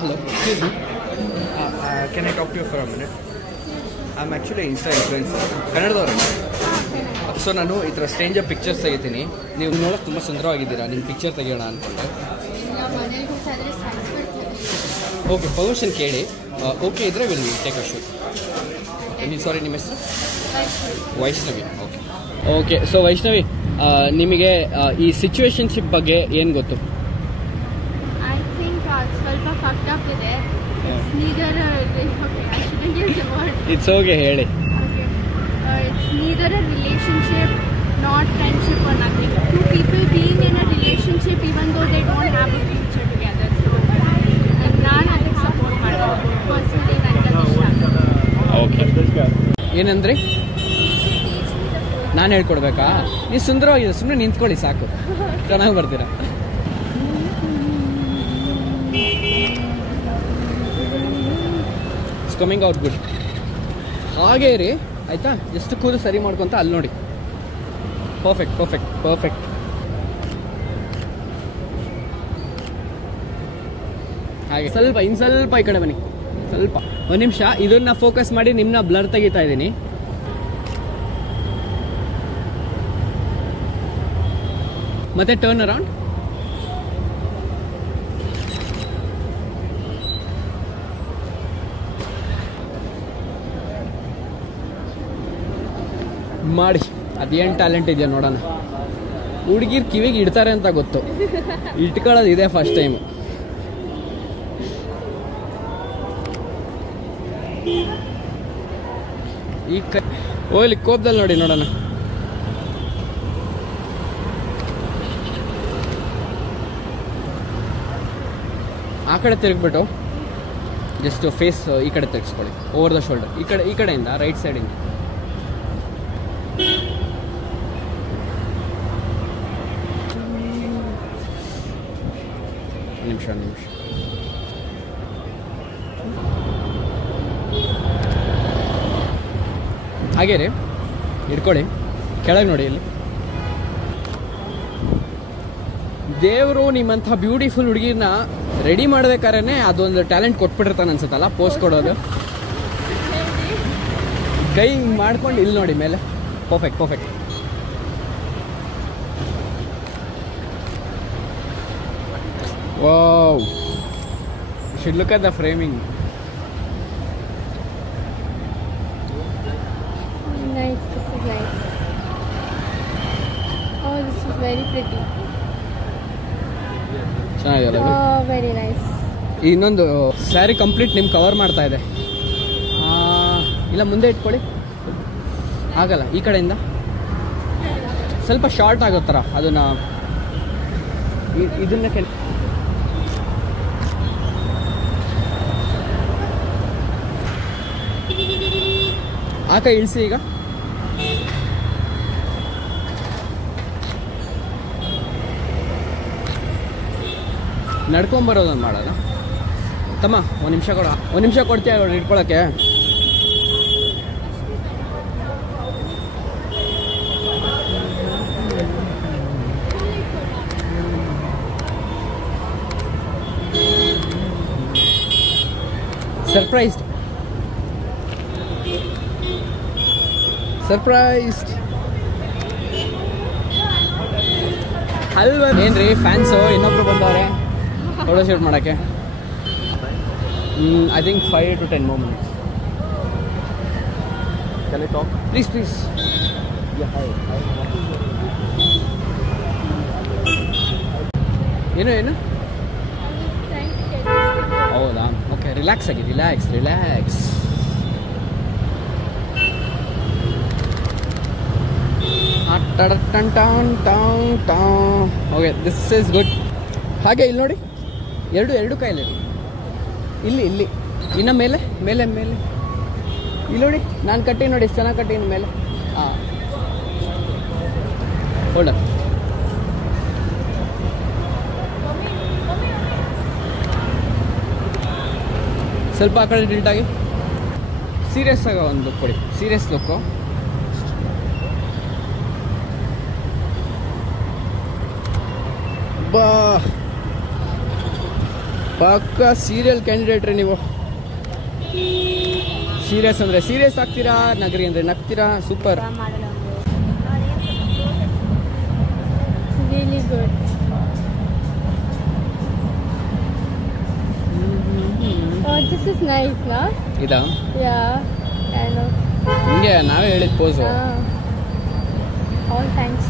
Hello, excuse me. Can I talk to you for a minute? I'm actually Insta influencer. ಕನ್ನಡದವ್ರೆ. So ನಾನು ಈ ಥರ stranger pictures ತೆಗಿತೀನಿ. ನೀವು ನೋಡೋಕೆ ತುಂಬ ಸುಂದರವಾಗಿದ್ದೀರಾ. ನಿಮ್ಮ ಪಿಕ್ಚರ್ ತೆಗಿಯೋಣ ಅಂದ್ಕೊಂಡೆ. ಓಕೆ, ಪರ್ಮಿಷನ್ ಕೇಳಿ. ಓಕೆ ಇದ್ದರೆ ವಿಲ್ ಟೇಕ್ ಅ ಶೂಟ್. ಸಾರಿ, ನಿಮ್ಮ ಹೆಸರು? Vaishnavi. Okay okay. So Vaishnavi, ನಿಮಗೆ ಈ ಸಿಚುವೇಶನ್ಶಿಪ್ ಬಗ್ಗೆ ಏನು ಗೊತ್ತು? ಸ್ವಲ್ಪ ಫಕ್ಡ್ ಅಪ್ ಇದೆ. It's neither okay, I shouldn't use the word. It's okay, ಹೇಳಿ. Okay. It's neither a relationship, not friendship or nothing. Two people being in a relationship even though they don't have a future together. So ನಾನು ಅದಕ್ಕೆ support ಮಾಡ್ತೀನಿ. Personally ನನಗೆ ಇಷ್ಟ. Okay, ಏನಂದ್ರಿ? ನಾನು ಹೇಳ್ಕೊಡ್ಬೇಕಾ? ನೀವು ಸುಂದರವಾಗಿದೆ, ಸುಮ್ಮನೆ ನಿಂತ್ಕೊಳ್ಳಿ ಸಾಕು. ಚೆನ್ನಾಗಿ ಬರ್ತೀರಾ. Coming out good. ಹಾಗೇ ರೀ, ಆಯಿತಾ? ಎಷ್ಟು ಕೂದಲು ಸರಿ ಮಾಡ್ಕೊಂತ ಅಲ್ಲಿ ನೋಡಿ. Perfect perfect perfect. ಹಾಗೆ ಸ್ವಲ್ಪ ಇನ್ನು ಸ್ವಲ್ಪ ಈ ಕಡೆ ಬನ್ನಿ. ಸ್ವಲ್ಪ ಒಂದು ನಿಮಿಷ ಇದನ್ನ ಫೋಕಸ್ ಮಾಡಿ ನಿಮ್ಮನ್ನ ಬ್ಲರ್ ತೆಗಿತಾ ಇದ್ದೀನಿ. ಮತ್ತೆ ಟರ್ನ್ ಅರೌಂಡ್. ಮಾಡಿ, ಅದೇನು ಟ್ಯಾಲೆಂಟ್ ಇದೆಯಾ ನೋಡೋಣ. ಹುಡುಗಿರ್ ಕಿವಿಗೆ ಇಡ್ತಾರೆ ಅಂತ ಗೊತ್ತು, ಇಟ್ಕೊಳ್ಳೋದು ಇದೆ ಫಸ್ಟ್ ಟೈಮ್. ಈ ಇಲ್ಲಿ ಕೋಪದಲ್ಲಿ ನೋಡಿ, ನೋಡೋಣ. ಆ ಕಡೆ ತಿರುಗ್ಬಿಟ್ಟು ಜಸ್ಟ್ ಫೇಸ್ ಈ ಕಡೆ ತಿರ್ಗಿಸ್ಕೊಳ್ಳಿ, ಓವರ್ ದ ಶೋಲ್ಡರ್. ಈ ಕಡೆಯಿಂದ ರೈಟ್ ಸೈಡಿಂದ. ನಿಮಿಷ ಹಾಗೇ ರೀ, ಇಟ್ಕೊಳ್ಳಿ. ಕೆಳಗೆ ನೋಡಿ, ಇಲ್ಲಿ ದೇವರು ನಿಮ್ಮಂಥ ಬ್ಯೂಟಿಫುಲ್ ಹುಡುಗಿನ ರೆಡಿ ಮಾಡ್ಬೇಕಾದ್ರೆ ಅದೊಂದು ಟ್ಯಾಲೆಂಟ್ ಕೊಟ್ಬಿಟ್ಟಿರ್ತಾನೆ ಅನ್ಸುತ್ತಲ್ಲ, ಪೋಸ್ ಕೊಡೋದು. ಕೈ ಮಾಡ್ಕೊಂಡು ಇಲ್ಲಿ ನೋಡಿ ಮೇಲೆ. Perfect perfect. Wow, you should look at the framing. Nice, this is nice. Oh, this is very pretty. ಚೆನ್ನಾಗಿದೆ. Oh, very nice. ಇನ್ನೊಂದು ಸ್ಯಾರಿ ಕಂಪ್ಲೀಟ್ ನಿಮ್ಗೆ ಕವರ್ ಮಾಡ್ತಾ ಇದೆ. ಇಲ್ಲ ಮುಂದೆ ಇಟ್ಕೊಳ್ಳಿ. ಆಗಲ್ಲ, ಈ ಕಡೆಯಿಂದ ಸ್ವಲ್ಪ ಶಾರ್ಟ್ ಆಗೋ ಥರ ಅದನ್ನ ಇದನ್ನ ಆ ಕೈ ಇಳಿಸಿ. ಈಗ ನಡ್ಕೊಂಬರೋದನ್ನು ಮಾಡೋಣ. ತಮ್ಮ ಒಂದು ನಿಮಿಷ ಕೊಡ, ಒಂದು ನಿಮಿಷ ಕೊಡ್ತೀಯ ಇಟ್ಕೊಳಕ್ಕೆ? ಸರ್ಪ್ರೈಸ್ಡ್ ಸರ್ಪ್ರೈಸ್ಡ್ ಅಲ್ವಾ? ಏನ್ರಿ ಫ್ಯಾನ್ಸು ಇನ್ನೊಬ್ರು ಬಂದವ್ರೆ ಫೋಟೋ ಶೂಟ್ ಮಾಡೋಕ್ಕೆ. I think 5 to 10 more minutes. Can I talk? Please, please. Yeah, hi. ಏನು ಹೌದಾ? ಓಕೆ, ರಿಲ್ಯಾಕ್ಸ್ ಆಗಿ, relax. Okay, this is good. ಹಾಗೆ ಇಲ್ಲಿ ನೋಡಿ, ಎರಡು ಕೈಲಿ ಇಲ್ಲಿ ಇನ್ನು ಮೇಲೆ ಇಲ್ಲಿ ನೋಡಿ. ನಾನು ಕಟ್ಟಿ ನೋಡಿ, ಎಷ್ಟು ಚೆನ್ನಾಗಿ ಕಟ್ಟಿ ಮೇಲೆ. ಹಾಂ, ಹೊಡ. ಸ್ವಲ್ಪ ಆ ಕಡೆ ಡಿಲ್ಟಾಗಿ ಸೀರಿಯಸ್ ಆಗಿ ಒಂದು ಲುಕ್ ಕೊಡಿ, ಸೀರಿಯಸ್ ಲುಕ್ಕು. ಬಾ ಪಕ್ಕ ಸೀರಿಯಲ್ ಕ್ಯಾಂಡಿಡೇಟ್ರಿ ನೀವು. ಸೀರಿಯಸ್ ಅಂದರೆ ಸೀರಿಯಸ್ ಆಗ್ತೀರಾ, ನಗರಿ ಅಂದರೆ ನಗ್ತೀರಾ. Super. Really good. Oh, this is nice, no? ಇದಾ? Yeah, I know. ಹಿಂಗೆ ನಾವೇ ಹೇಳಿದ ಪೋಸು. All thanks.